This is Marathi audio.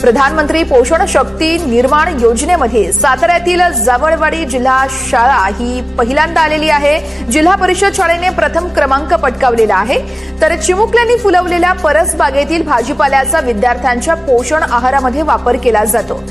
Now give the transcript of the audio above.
प्रधानमंत्री पोषण शक्ती निर्माण योजनेमध्ये साताऱ्यातील जावळवाडी जिल्हा शाळा ही पहिल्यांदा आलेली आहे। जिल्हा परिषद शाळेने प्रथम क्रमांक पटकावलेला आहे। तर चिमुकल्यांनी फुलवलेल्या परसबागेतील भाजीपाल्याचा विद्यार्थ्यांच्या पोषण आहारामध्ये वापर केला जातो।